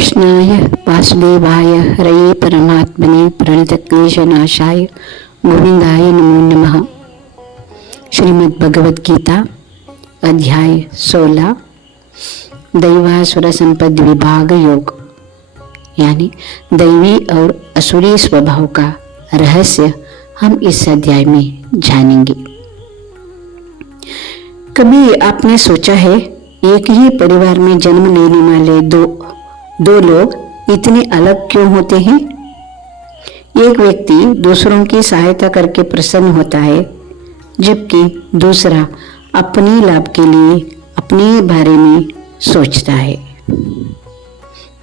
कृष्णाय वासुदेवाय हरये परमात्मने प्रणतक्लेशनाशाय गोविंदाय नमो नमः। श्रीमद् भगवद गीता अध्याय 16 दैवासुर संपद विभाग योग, यानी दैवी और असुरी स्वभाव का रहस्य हम इस अध्याय में जानेंगे। कभी आपने सोचा है, एक ही परिवार में जन्म लेने वाले दो लोग इतने अलग क्यों होते हैं? एक व्यक्ति दूसरों की सहायता करके प्रसन्न होता है, जबकि दूसरा अपने लाभ के लिए अपने बारे में सोचता है।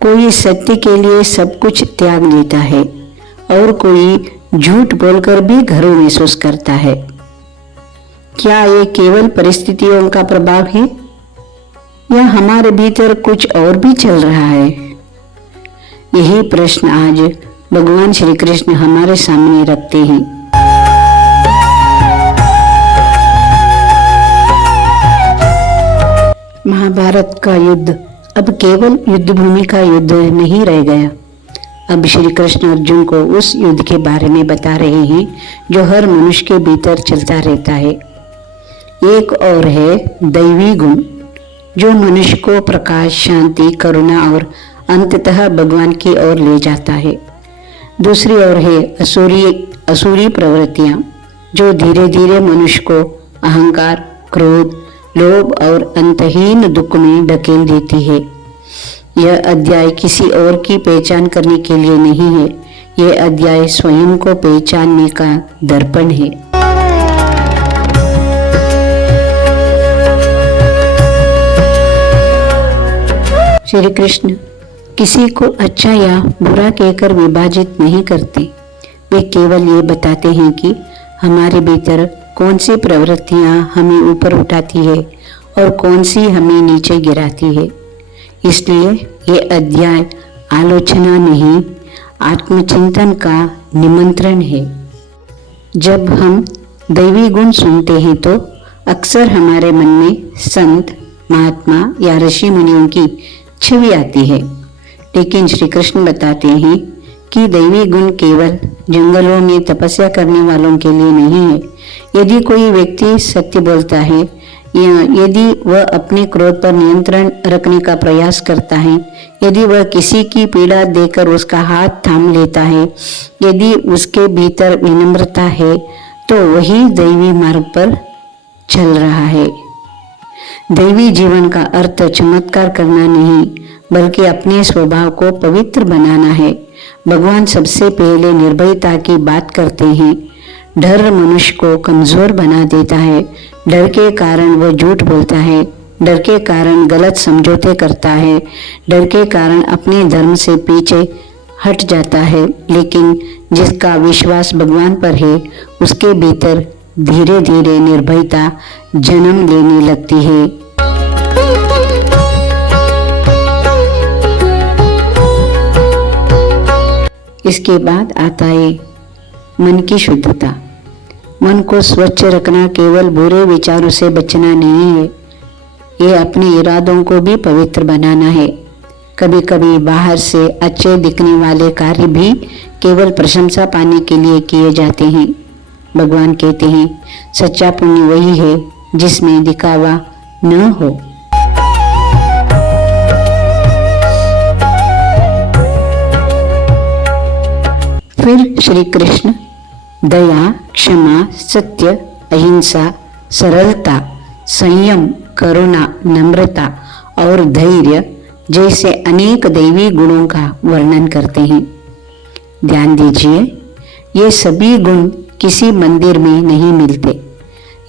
कोई सत्य के लिए सब कुछ त्याग देता है और कोई झूठ बोलकर भी गर्व महसूस करता है। क्या ये केवल परिस्थितियों का प्रभाव है या हमारे भीतर कुछ और भी चल रहा है? यही प्रश्न आज भगवान श्री कृष्ण हमारे सामने रखते हैं। महाभारत का युद्ध अब केवल युद्ध भूमि का युद्ध नहीं रह गया। अब श्री कृष्ण अर्जुन को उस युद्ध के बारे में बता रहे हैं जो हर मनुष्य के भीतर चलता रहता है। एक और है दैवी गुण, जो मनुष्य को प्रकाश, शांति, करुणा और अंततः भगवान की ओर ले जाता है। दूसरी ओर है असुरी प्रवृत्तियां, जो धीरे धीरे मनुष्य को अहंकार, क्रोध, लोभ और अंतहीन दुख में ढकेल देती है। यह अध्याय किसी और की पहचान करने के लिए नहीं है, यह अध्याय स्वयं को पहचानने का दर्पण है। श्री कृष्ण किसी को अच्छा या बुरा कहकर विभाजित नहीं करते। वे केवल ये बताते हैं कि हमारे भीतर कौन सी प्रवृत्तियां हमें ऊपर उठाती है और कौन सी हमें नीचे गिराती है। इसलिए ये अध्याय आलोचना नहीं, आत्मचिंतन का निमंत्रण है। जब हम दैवी गुण सुनते हैं तो अक्सर हमारे मन में संत, महात्मा या ऋषि मुनियों की छवि आती है, लेकिन श्री कृष्ण बताते हैं कि दैवी गुण केवल जंगलों में तपस्या करने वालों के लिए नहीं है। यदि कोई व्यक्ति सत्य बोलता है या यदि वह अपने क्रोध पर नियंत्रण रखने का प्रयास करता है, यदि वह किसी की पीड़ा देकर उसका हाथ थाम लेता है, यदि उसके भीतर विनम्रता है, तो वही दैवी मार्ग पर चल रहा है। दैवी जीवन का अर्थ चमत्कार करना नहीं, बल्कि अपने स्वभाव को पवित्र बनाना है। भगवान सबसे पहले निर्भयता की बात करते हैं। डर मनुष्य को कमजोर बना देता है। डर के कारण वह झूठ बोलता है, डर के कारण गलत समझौते करता है, डर के कारण अपने धर्म से पीछे हट जाता है। लेकिन जिसका विश्वास भगवान पर है, उसके भीतर धीरे धीरे निर्भयता जन्म लेने लगती है। इसके बाद आता है मन की शुद्धता। मन को स्वच्छ रखना केवल बुरे विचारों से बचना नहीं है, ये अपने इरादों को भी पवित्र बनाना है। कभी कभी बाहर से अच्छे दिखने वाले कार्य भी केवल प्रशंसा पाने के लिए किए जाते हैं। भगवान कहते हैं, सच्चा पुण्य वही है जिसमें दिखावा न हो। फिर श्री कृष्ण दया, क्षमा, सत्य, अहिंसा, सरलता, संयम, करुणा, नम्रता और धैर्य जैसे अनेक दैवी गुणों का वर्णन करते हैं। ध्यान दीजिए, ये सभी गुण किसी मंदिर में नहीं मिलते,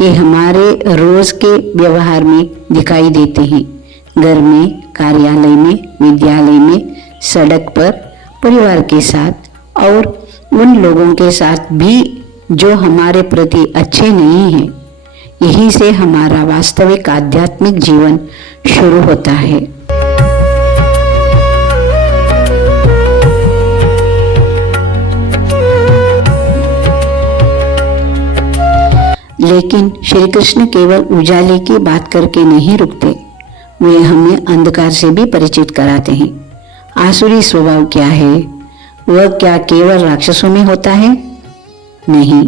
ये हमारे रोज के व्यवहार में दिखाई देते हैं। घर में, कार्यालय में, विद्यालय में, सड़क पर, परिवार के साथ और उन लोगों के साथ भी जो हमारे प्रति अच्छे नहीं हैं। यहीं से हमारा वास्तविक आध्यात्मिक जीवन शुरू होता है। लेकिन श्री कृष्ण केवल उजाले की बात करके नहीं रुकते, वे हमें अंधकार से भी परिचित कराते हैं। आसुरी स्वभाव क्या है? वह क्या केवल राक्षसों में होता है? नहीं।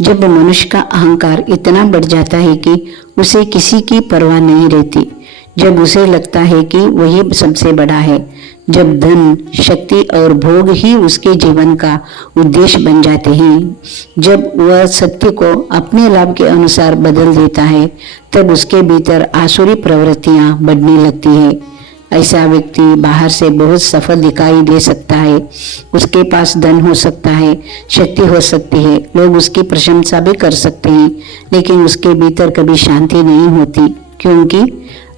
जब मनुष्य का अहंकार इतना बढ़ जाता है कि उसे किसी की परवाह नहीं रहती, जब उसे लगता है कि वही सबसे बड़ा है, जब धन, शक्ति और भोग ही उसके जीवन का उद्देश्य बन जाते हैं, जब वह सत्य को अपने लाभ के अनुसार बदल देता है, तब उसके भीतर आसुरी प्रवृत्तियां बढ़ने लगती है। ऐसा व्यक्ति बाहर से बहुत सफल दिखाई दे सकता है, उसके पास धन हो सकता है, शक्ति हो सकती है, लोग उसकी प्रशंसा भी कर सकते हैं, लेकिन उसके भीतर कभी शांति नहीं होती, क्योंकि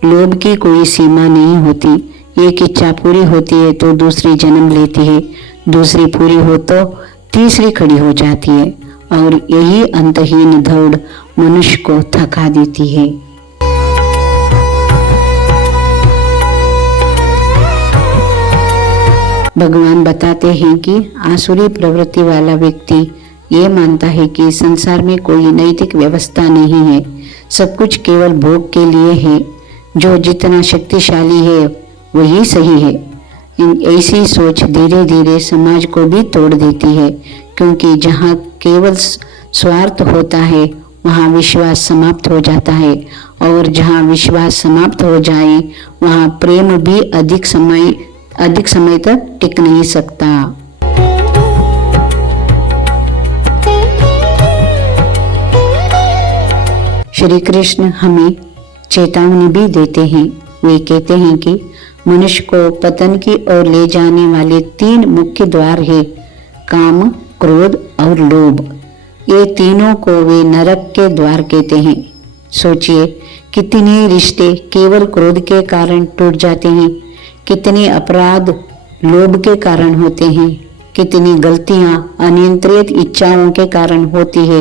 लोभ की कोई सीमा नहीं होती। एक इच्छा पूरी होती है तो दूसरी जन्म लेती है, दूसरी पूरी हो तो तीसरी खड़ी हो जाती है, और यही अंतहीन दौड़ मनुष्य को थका देती है। भगवान बताते हैं कि आसुरी प्रवृत्ति वाला व्यक्ति ये मानता है कि संसार में कोई नैतिक व्यवस्था नहीं है, सब कुछ केवल भोग के लिए है, जो जितना शक्तिशाली है वही सही है। ऐसी सोच धीरे धीरे समाज को भी तोड़ देती है, क्योंकि जहाँ केवल स्वार्थ होता है वहाँ विश्वास समाप्त हो जाता है, और जहाँ विश्वास समाप्त हो जाए वहाँ प्रेम भी अधिक समय तक टिक नहीं सकता। श्री कृष्ण हमें चेतावनी भी देते हैं। वे कहते हैं कि मनुष्य को पतन की ओर ले जाने वाले 3 मुख्य द्वार हैं, काम, क्रोध और लोभ। ये तीनों को वे नरक के द्वार कहते हैं। सोचिए, कितने रिश्ते केवल क्रोध के कारण टूट जाते हैं, कितने अपराध लोभ के कारण होते हैं, कितनी गलतियां अनियंत्रित इच्छाओं के कारण होती है।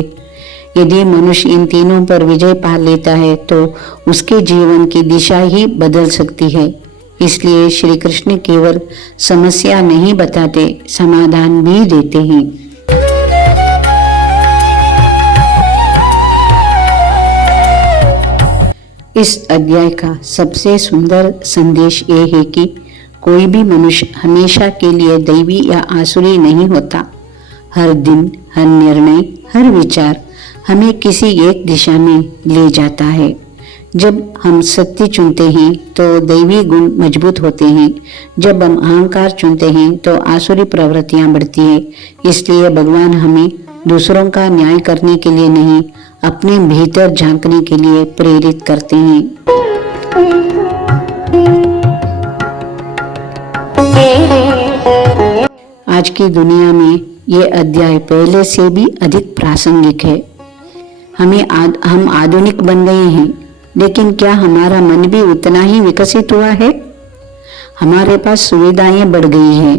यदि मनुष्य इन तीनों पर विजय पा लेता है तो उसके जीवन की दिशा ही बदल सकती है। इसलिए श्री कृष्ण केवल समस्या नहीं बताते, समाधान भी देते हैं। इस अध्याय का सबसे सुंदर संदेश ये है कि कोई भी मनुष्य हमेशा के लिए दैवी या आसुरी नहीं होता। हर दिन, हर निर्णय, हर विचार हमें किसी एक दिशा में ले जाता है। जब हम सत्य चुनते हैं तो दैवी गुण मजबूत होते हैं, जब हम अहंकार चुनते हैं तो आसुरी प्रवृत्तियां बढ़ती है। इसलिए भगवान हमें दूसरों का न्याय करने के लिए नहीं, अपने भीतर झांकने के लिए प्रेरित करते हैं। आज की दुनिया में ये अध्याय पहले से भी अधिक प्रासंगिक है। हम आधुनिक बन गए हैं, लेकिन क्या हमारा मन भी उतना ही विकसित हुआ है? हमारे पास सुविधाएं बढ़ गई हैं,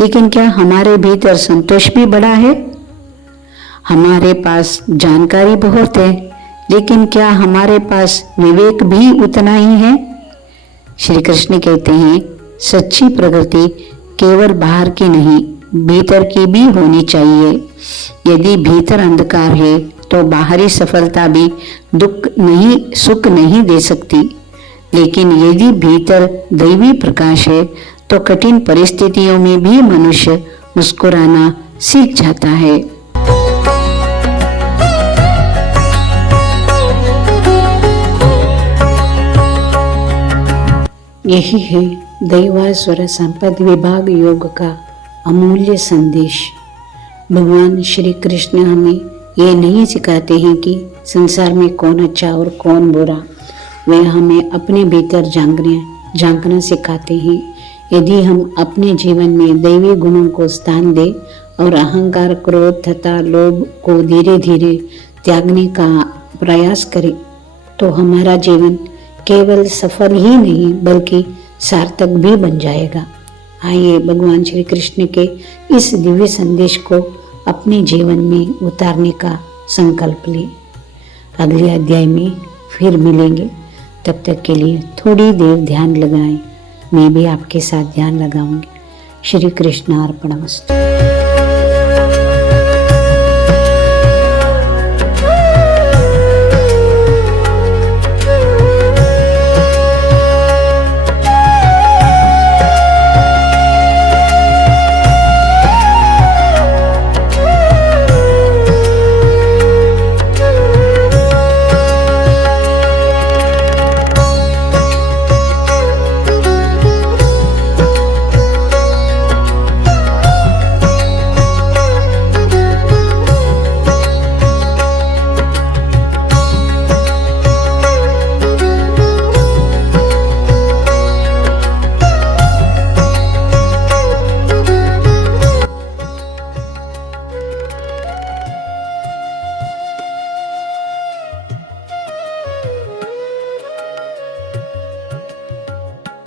लेकिन क्या हमारे भीतर संतोष भी बढ़ा है? हमारे पास जानकारी बहुत है, लेकिन क्या हमारे पास विवेक भी उतना ही है? श्री कृष्ण कहते हैं, सच्ची प्रगति केवल बाहर की नहीं, भीतर की भी होनी चाहिए। यदि भीतर अंधकार है तो बाहरी सफलता भी सुख नहीं दे सकती, लेकिन यदि भीतर दैवी प्रकाश है तो कठिन परिस्थितियों में भी मनुष्य मुस्कुराना सीख जाता है। यही है दैवासुर संपद विभाग योग का अमूल्य संदेश। भगवान श्री कृष्ण हमें ये नहीं सिखाते हैं कि संसार में कौन अच्छा और कौन बुरा, वे हमें अपने भीतर झांकना सिखाते हैं। यदि हम अपने जीवन में दैवी गुणों को स्थान दें और अहंकार, क्रोध तथा लोभ को धीरे धीरे त्यागने का प्रयास करें, तो हमारा जीवन केवल सफल ही नहीं बल्कि सार्थक भी बन जाएगा। आइए भगवान श्री कृष्ण के इस दिव्य संदेश को अपने जीवन में उतारने का संकल्प लें। अगले अध्याय में फिर मिलेंगे, तब तक के लिए थोड़ी देर ध्यान लगाएं। मैं भी आपके साथ ध्यान लगाऊंगी। श्री कृष्ण अर्पणमस्तु।